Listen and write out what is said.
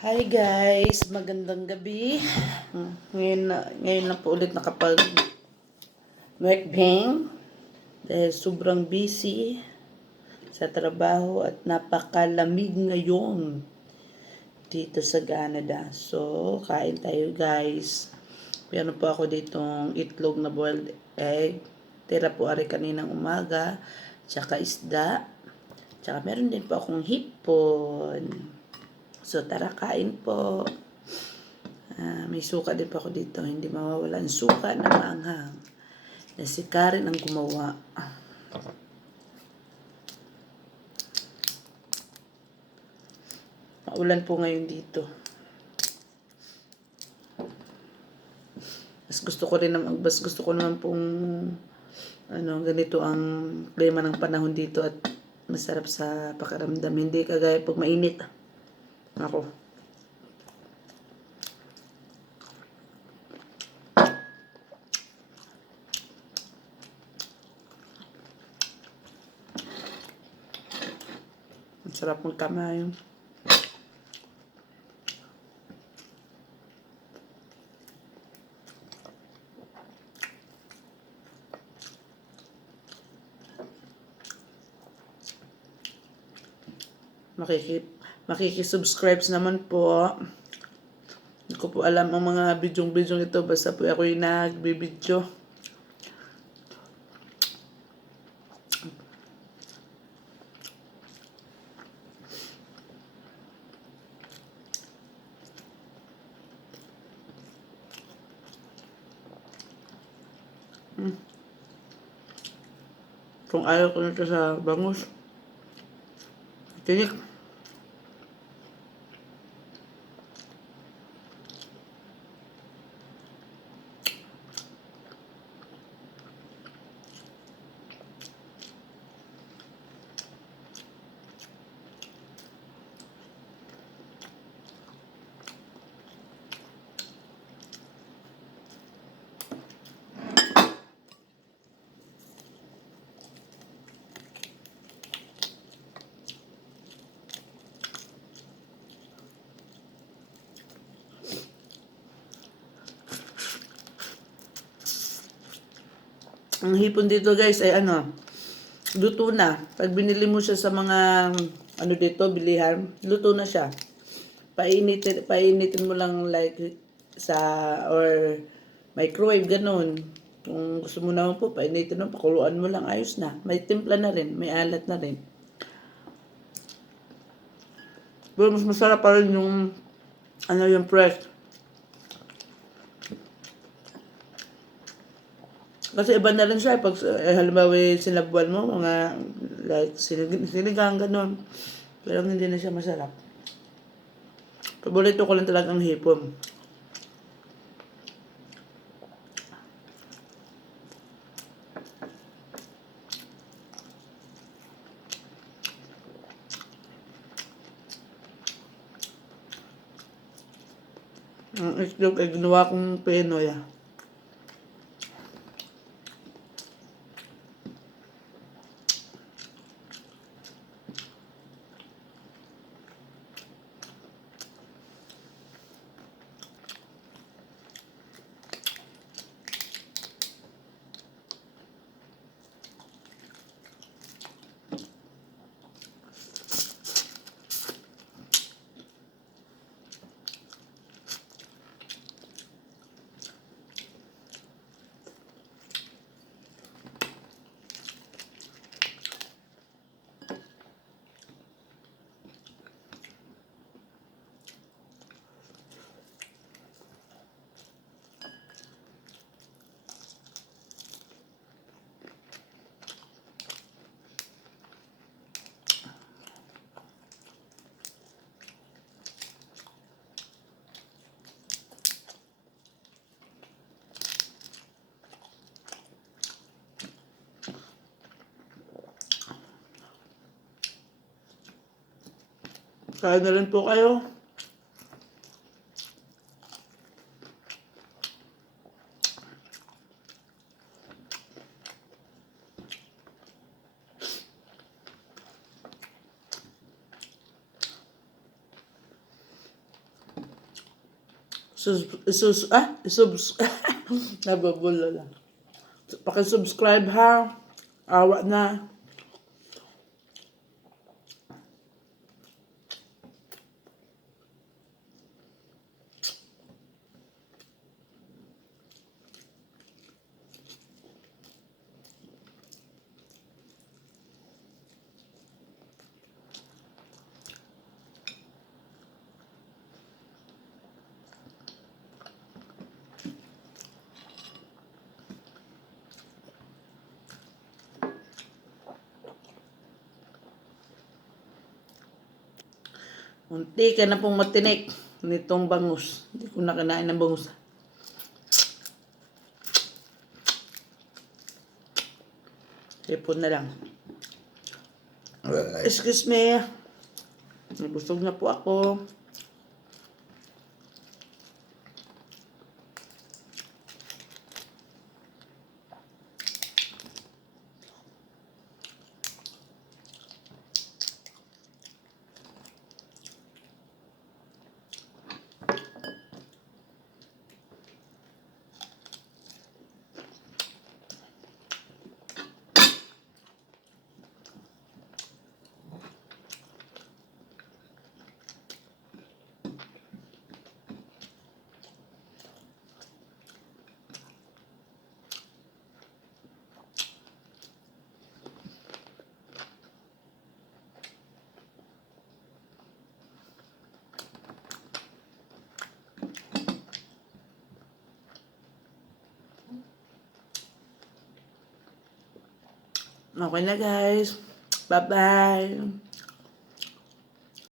Hi guys, magandang gabi. Ngayon lang po ulit nakapag mukbang dahil sobrang busy sa trabaho at napakalamig ngayon dito sa Canada. So, kain tayo guys. Meron po ako ditong itlog na boiled egg. Tira po ari kaninang umaga. Tsaka isda. Tsaka meron din po akong hipon. So, tara kain po. May suka din pa ako dito. Hindi mawawala ang suka na maanghang. Na si Karen ang gumawa. Maulan po ngayon dito. Mas gusto ko naman pong ganito ang klima ng panahon dito at masarap sa pakiramdam. Hindi kagaya pag mainit. Ako. Masarap magkamay. Makikisubscribes naman po. Hindi ko po alam ang mga bidyong ito. Basta po ako yung nagbibidyo. Kung ayaw ko nito sa bangus. Tinik. Ang hipon dito guys ay luto na. Pag binili mo siya sa mga dito, bilihan, luto na siya. Painitin mo lang like or microwave, ganun. Kung gusto mo naman po, painitin mo, pakuluan mo lang, ayos na. May timpla na rin, may alat na rin. Pero mas masarap pa rin yung yung fresh. Kasi iba na rin siya pag halimbawa sinabuan mo mga like sinigang ganun. Pero hindi na siya masarap. Paborito ko lang talaga ang hipon. Ang itlog ay ginawa kong Pinoy. Kain na rin po kayo. Nababulo lang. Paki-subscribe ha. Awa na. Munti ka na pong matinik nitong bangus. Hindi ko na kinain ng bangus. Ipon na lang. Excuse me. Nabusog na po ako. Okay na guys. Bye-bye.